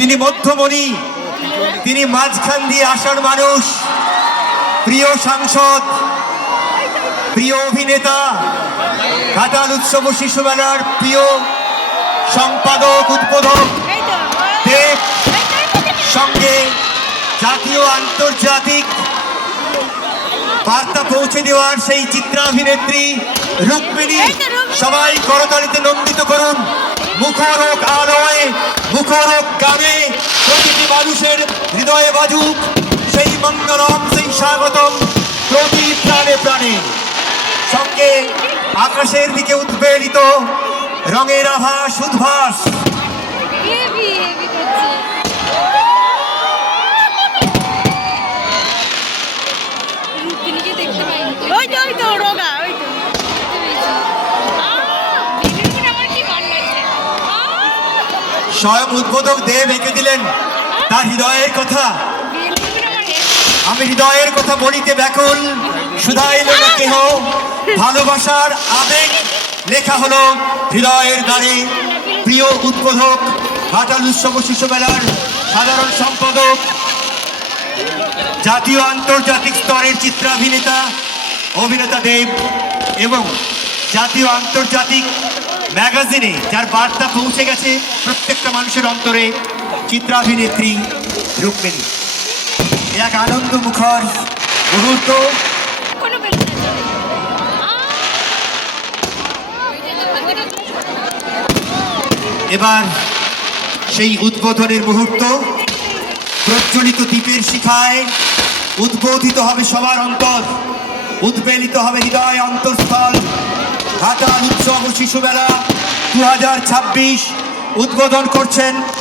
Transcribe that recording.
তিনি মধ্যমণি, তিনি মাঝখান দিয়ে আসার মানুষ, প্রিয় সাংসদ, প্রিয় অভিনেতা, ঘাটাল উৎসব ও শিশু মেলার প্রিয় সম্পাদক উদ্বোধক দেব, সঙ্গে জাতীয় আন্তর্জাতিক বার্তা পৌঁছে দেওয়ার সেই চিত্রাভিনেত্রী রুক্মিণী, সবাই করতালিতে নন্দিত করুন। মুখরক আলোয়, মুখরক গানে প্রতিটি মানুষের হৃদয়ে বাজুক সেই মঙ্গলম, সেই স্বাগতম প্রতি প্রাণে প্রাণে। সঙ্গে আকাশের দিকে উদ্বেলিত রঙের আভাস উদ্ভাস। স্বয়ং উদ্বোধক দেব এঁকে দিলেন তার হৃদয়ের কথা। আমি হৃদয়ের কথা বলিতে ব্যাকুল, শুধাইল না কেহ, ভালোবাসার আবেগ লেখা হলো হৃদয়ের দ্বারে। প্রিয় উদ্বোধক, ঘাটাল উৎসব ও শিশু মেলার সাধারণ সম্পাদক, জাতীয় আন্তর্জাতিক স্তরের চিত্রাভিনেতা অভিনেতা দেব এবং জাতীয় আন্তর্জাতিক ম্যাগাজিনে যার বার্তা পৌঁছে গেছে প্রত্যেকটা মানুষের অন্তরে, চিত্রাভিনেত্রী রুক্মিণী। এক আনন্দ মুখর মুহূর্ত। এবার সেই উদ্বোধনের মুহূর্ত। প্রজ্বলিত দ্বীপের শিখায় উদ্বোধিত হবে সবার অন্তর, উদ্বেলিত হবে হৃদয় অন্তঃস্থল। ঘাটাল উৎসব ও শিশু মেলা 2026 উদ্বোধন করছেন